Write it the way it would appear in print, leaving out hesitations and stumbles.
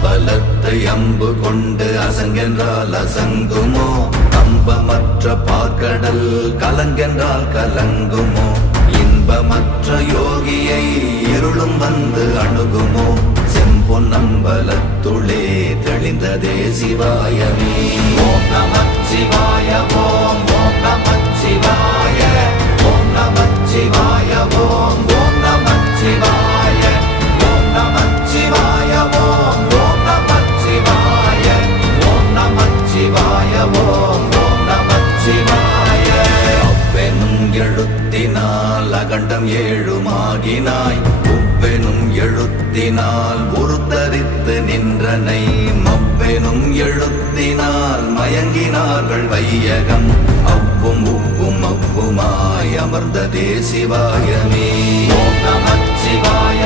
அம்பலத்தை அம்பு கொண்டு அசங்கென்றால் அசங்குமோ கம்பமற்ற பார்க்கடல் கலங்கென்றால் கலங்குமோ இன்பமற்ற யோகியை இருளும் வந்து அணுகுமோ செம்பொன்னம்பலத்துளே தெளிந்ததே சிவாயமே ஓம் நமச்சிவாய ஓம் ஓம் நமச்சிவாய ஓம் நமச்சிவாய ஓம் ஓம் நமச்சிவாய ஓம் நமச்சிவாய ஓம் ஓம் நமச்சிவாய ஓம் நமச்சிவாய ஓம் ஓம் நமச்சிவாய அப்பெனும் எழுத்தினால் அகண்டம் ஏழுமாகினாய் உப்பெனும் எழுத்தினால் உருத்தரித்து நின்றனை மப்பெனும் எழுத்தினால் மயங்கினார்கள் வையகம் அவ்வும் உவ்வும் அவ்வுமாய் அமர்ந்ததே சிவாயமே ஓம் நமச்சிவாய